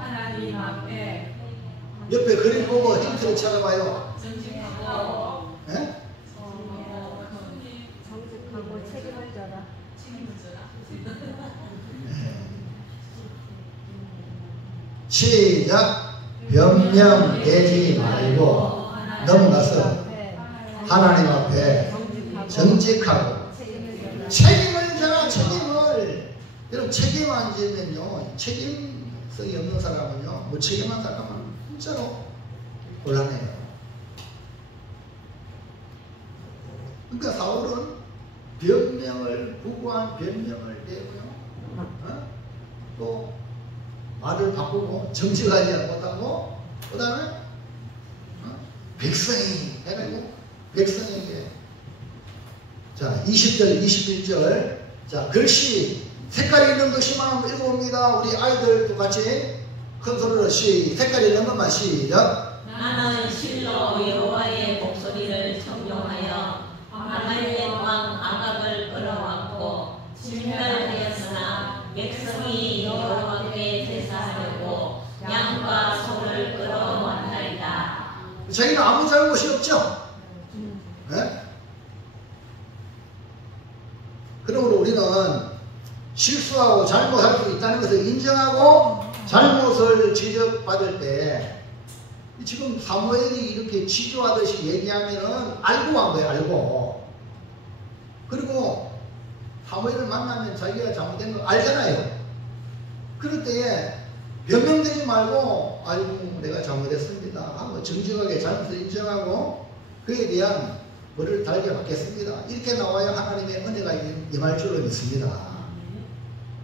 하나님 앞에 옆에 그림 보고 힌트를 찾아봐요. 정직하고 네? 정직하고 책임을 져라. 시작. 변명되지 말고 넘어가서 하나님 앞에 정직하고 책임을 져라. 책임을. 여러분 책임 안 지면요 책임성이 없는 사람은요 무책임한 사람은 진짜로 곤란해요. 그러니까 사울은 변명을 구구한 변명을 내고요 또 말을 바꾸고 정직하지 못하고 그 다음에 백성이 해가지고 백성에게 자 20절 21절 자 글씨 색깔이 있는 것이만 읽어봅니다. 우리 아이들도 같이 큰 소리로 색깔이 있는 것만 시작. 나는 실로 여호와의 목소리를 청종하여 아말렉 왕 아각을 끌어왔고 진멸하였으나 백성이 여호와께 제사하려고 양과 소를 끌어왔나이다. 자기는 아무 잘못이 없죠. 네? 그러므로 우리는 실수하고 잘못할 수 있다는 것을 인정하고 잘못을 지적받을 때 지금 사무엘이 이렇게 지조하듯이 얘기하면은 알고 한 거예요. 알고. 그리고 사무엘을 만나면 자기가 잘못된 거 알잖아요. 그럴 때에 변명되지 말고 아이고 내가 잘못했습니다 하고 정직하게 잘못을 인정하고 그에 대한 뭐를 달게 받겠습니다. 이렇게 나와야 하나님의 은혜가 임할 줄로 믿습니다.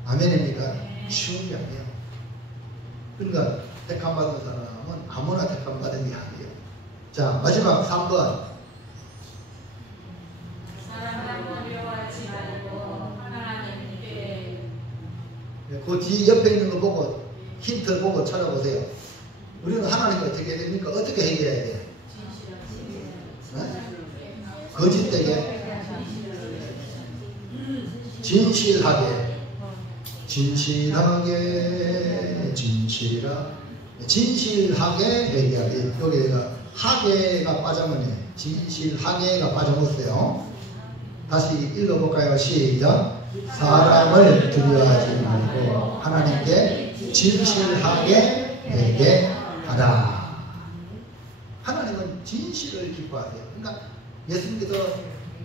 아멘입니까? 쉬운 게 아니에요. 그러니까 택함받은 사람은 아무나 택함받은 게 아니에요. 자 마지막 3번 사람을 두려워하지 말고 하나님께 그 뒤 옆에 있는 거 보고 힌트를 보고 찾아보세요. 우리는 하나님을 어떻게 해야 됩니까? 어떻게 해결해야 돼요? 네? 거짓되게 진실하게 진실하게 얘기하기. 여기가 하게가 빠져버네. 진실하게가 빠져버렸어요. 다시 읽어볼까요? 시작. 사람을 두려워하지 말고 하나님께 진실하게 얘기하라. 하나님은 진실을 기뻐하세요. 그러니까 예수님께서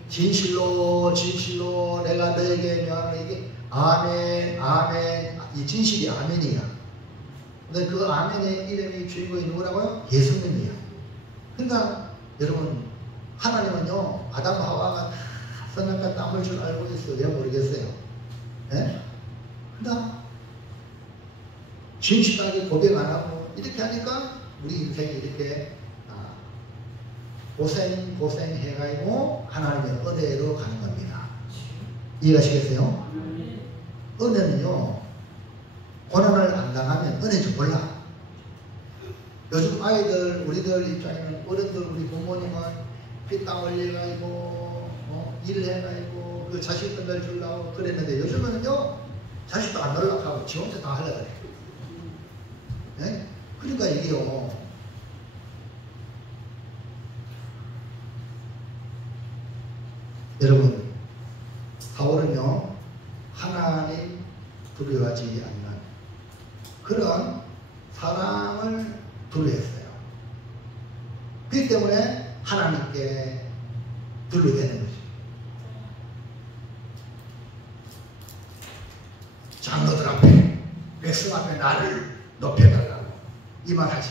진실로 내가 너에게 명하노니 이게 아멘 이 진실이 아멘이야. 근데 그 아멘의 이름이 주인공이 누구라고요? 예수님이에요. 그러니까 여러분 하나님은요 아담 하와가 선악과 땀을 줄 알고 있어요. 왜 모르겠어요. 예? 그러나 진실하게 고백 안 하고 이렇게 하니까 우리 인생이 이렇게 고생해가지고 하나님의 은혜로 가는 겁니다. 이해하시겠어요? 은혜는요 고난을 안 당하면 은혜 좀 몰라. 요즘 아이들 우리들 입장에는 어른들 우리 부모님은 피땀 흘려가지고 일을 해가지고 그 자식들 주려고 그랬는데 요즘은요 자식도 안 놀락하고 지 혼자 다 하려고 그래. 네? 그러니까 이게요 여러분 사울은요 하나님 두려워하지 않는 그런 사람을 두려워했어요. 그렇기 때문에 하나님께 두려워되는 거죠. 장로들 앞에 백성 앞에 나를 높여달라고 이 말 하지.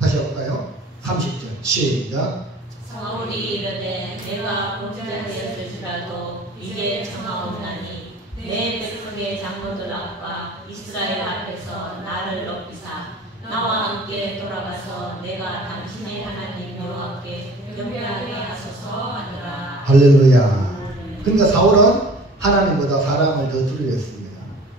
다시 해볼까요? 30절 시작. 사울이 이르되 내가 공자되었을지라도 이제 청하옵나니 내 백성의 장로들 앞과 이스라엘 앞에서 나를 높이사 나와 함께 돌아가서 내가 당신의 하나님 여호와께 경배하게 하소서 하더라. 할렐루야. 그러니까 사울은 하나님보다 사람을 더 두려워했습니다.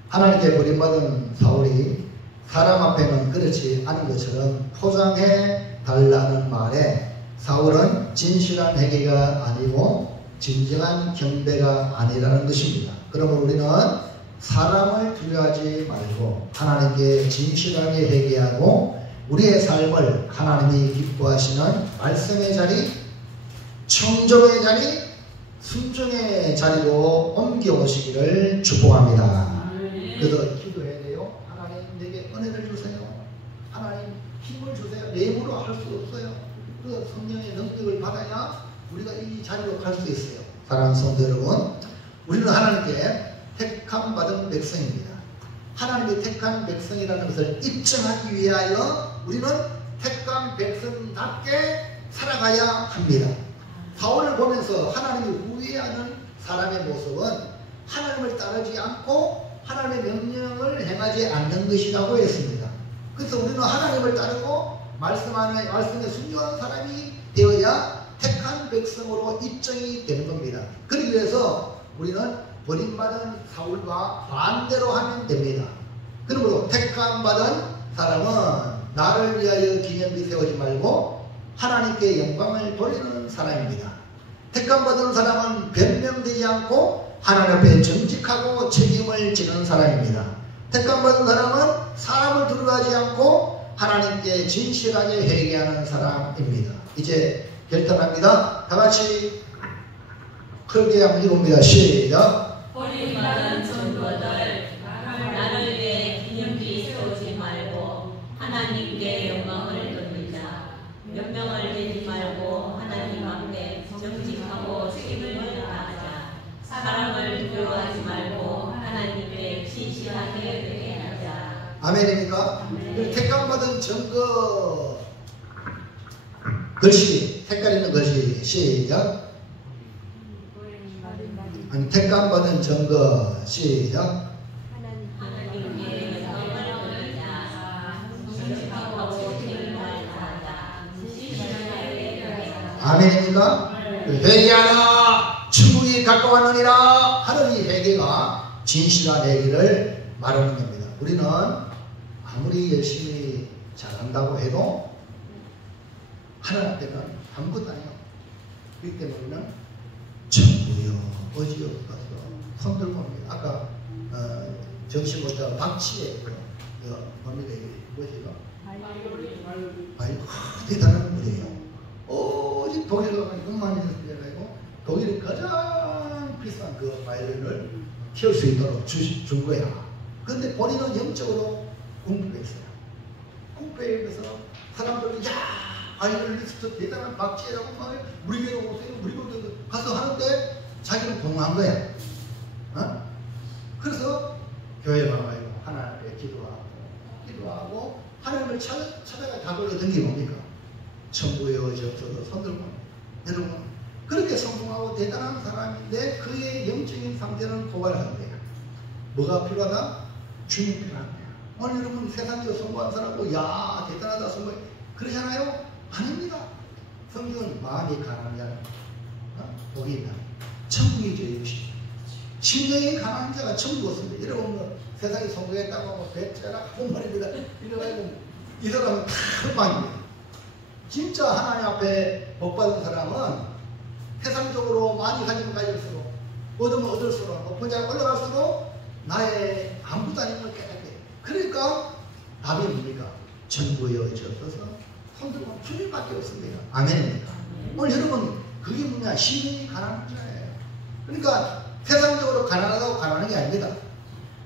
하나님께 버림받은 사울이 사람 앞에는 그렇지 않은 것처럼 포장해 달라는 말에 사울은 진실한 회개가 아니고 진정한 경배가 아니라는 것입니다. 그러면 우리는 사람을 두려워하지 말고 하나님께 진실하게 회개하고 우리의 삶을 하나님이 기뻐하시는 말씀의 자리, 청정의 자리, 순종의 자리로 옮겨오시기를 축복합니다. 그래서 기도해야 돼요. 하나님 내게 은혜를 주세요. 하나님 힘을 주세요. 내 힘으로 할 수 없어요. 그 성령의 능력을 받아야 우리가 이 자리로 갈 수 있어요. 사랑하는 성도 여러분, 우리는 하나님께 택함 받은 백성입니다. 하나님의 택한 백성이라는 것을 입증하기 위하여 우리는 택한 백성답게 살아가야 합니다. 사울을 보면서 하나님이 후회하는 사람의 모습은 하나님을 따르지 않고 하나님의 명령을 행하지 않는 것이라고 했습니다. 그래서 우리는 하나님을 따르고 말씀에 순종하는 사람이 되어야 택한 백성으로 입증이 되는 겁니다. 그러기 위해서 우리는 버림받은 사울과 반대로 하면 됩니다. 그러므로 택함 받은 사람은 나를 위하여 기념비 세우지 말고 하나님께 영광을 돌리는 사람입니다. 택함 받은 사람은 변명되지 않고 하나님 앞에 정직하고 책임을 지는 사람입니다. 택함 받은 사람은 사람을 두려워하지 않고 하나님께 진실하게 회개하는 사람입니다. 이제 결단합니다. 다 같이 크게 한번 읽어봅니다. 시작. 버림받은 전도들 나를 위해 기념비 세우지 말고 하나님께 영광을 돌리자. 명령을 내지 말고 하나님 앞에 정직하고 책임을 다하자. 사람을 두려워하지 말고 하나님께 진실하게 회개하자. 아멘입니까? 택함받은 증거 글씨, 색깔 있는 글씨 시작. 아니, 택함받은 증거 시작. 하나님께 영광을 돌리자. 정직하고 책임을 다하자. 진실하게 회개하자. 아멘입니까? 회개하라 천국이 가까웠느니라 하는 이 회개가 진실한 회개를 말하는 겁니다. 우리는 아무리 열심히 잘한다고 해도 하나님 앞에는 아무것도 아니에요. 그렇기 때문에 우리는 천국이요 어지요 가서 손 들고 옵니다. 아까 점심부터 박치에 뭡니까 이게 무엇이죠? 대단한 물이에요. 오직 독일에 가면 이것만 있어가지고 독일이 가장 비싼 그 바이올린을 키울 수 있도록 준 거야. 그런데 본인은 영적으로 공부했어요. 공부해서 사람들이 야 바이올리스트 대단한 박치라고 막 우리 교회 오세요. 우리 교회 가서 하는데 자기는 공부한 거야. 어? 그래서 교회 가가지고 하나님 앞에 기도하고 하나님을 찾아가 답을 얻은 게 뭡니까? 천국에 어지없어서 손들고 여러분 그렇게 성공하고 대단한 사람인데 그의 영적인 상태는 고갈하는 거야. 뭐가 필요하다? 주님 필요한 거야. 오늘 여러분 세상에서 성공한 사람하고 야 대단하다 성공해 그러잖아요? 아닙니다. 성경은 마음이 가난한 자는 복이 있다. 천국이 제일이시. 심령이 가난한 자가 천국 없습니다. 여러분 뭐 세상에 성공했다고 하고 배째라 한 말입니다. 이래가지고 이 사람은 다 흑방입니다. 진짜 하나님 앞에 복받은 사람은 세상적으로 많이 가지면 가질수록 얻으면 얻을수록 높은 자가 올라갈수록 나의 아무것도 아닌 걸 깨닫게. 그러니까 답이 뭡니까? 천국에 어지없어서 손들고 주님밖에 없습니다. 아멘입니까? 오늘 여러분 그게 뭐냐? 심령이 가난한 자예요. 그러니까 세상적으로 가난하다고 가난한 게 아닙니다.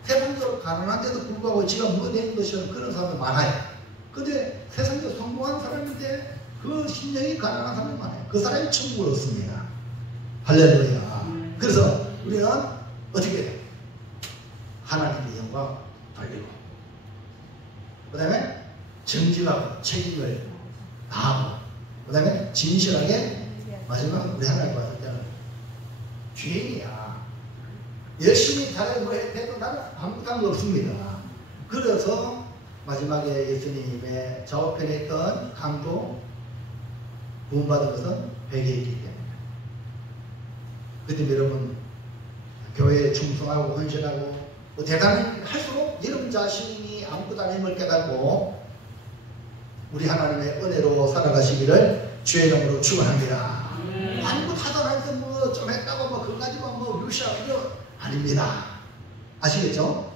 세상적으로 가난한데도 불구하고 지가 뭐 되는 것이라는 그런 사람이 많아요. 근데 세상적으로 성공한 사람인데 그 심령이 가난한 사람이 많아요. 그 사람이 천국을 얻습니다. 할렐루야. 그래서 우리는 어떻게 해요? 하나님의 영광 돌리고 그 다음에 정직하고 책임을 다하고 그 다음에 진실하게 마지막 우리 하나님 봤을 때는 죄인이야. 열심히 잘해도 해도 나는 아무 감도 없습니다. 그래서 마지막에 예수님의 좌우편에 있던 강도 구원받은 것은 벽에 있기 때문에. 그때 여러분 교회에 충성하고 헌신하고 뭐 대단히 할수록 여러분 자신이 아무것도 아님을 깨닫고 우리 하나님의 은혜로 살아가시기를 주의 이름으로 축원합니다. 아무것도 하도 안 해서 뭐 좀 했다고 뭐 그거 가지고 뭐 루시아고 아닙니다. 아시겠죠?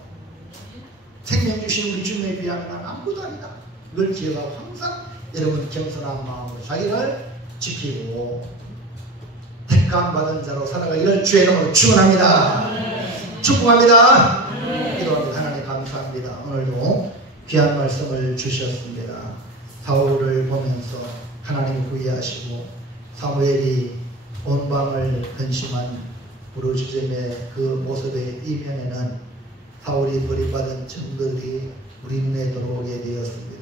생명 주신 우리 주님에 비하면 난 아무것도 아니다. 이걸 기억하고 항상 여러분 겸손한 마음으로 자기를 지키고 택감 받은 자로 살아가기를 주의 이름으로 축원합니다. 축복합니다. 기도합니다. 하나님 감사합니다. 오늘도 귀한 말씀을 주셨습니다. 사울을 보면서 하나님을 구의하시고 사무엘이 온 밤을 근심한 부르짖음의 그 모습의 이면에는 사울이 버림받은 증거들이 우리 눈에 들어오게 되었습니다.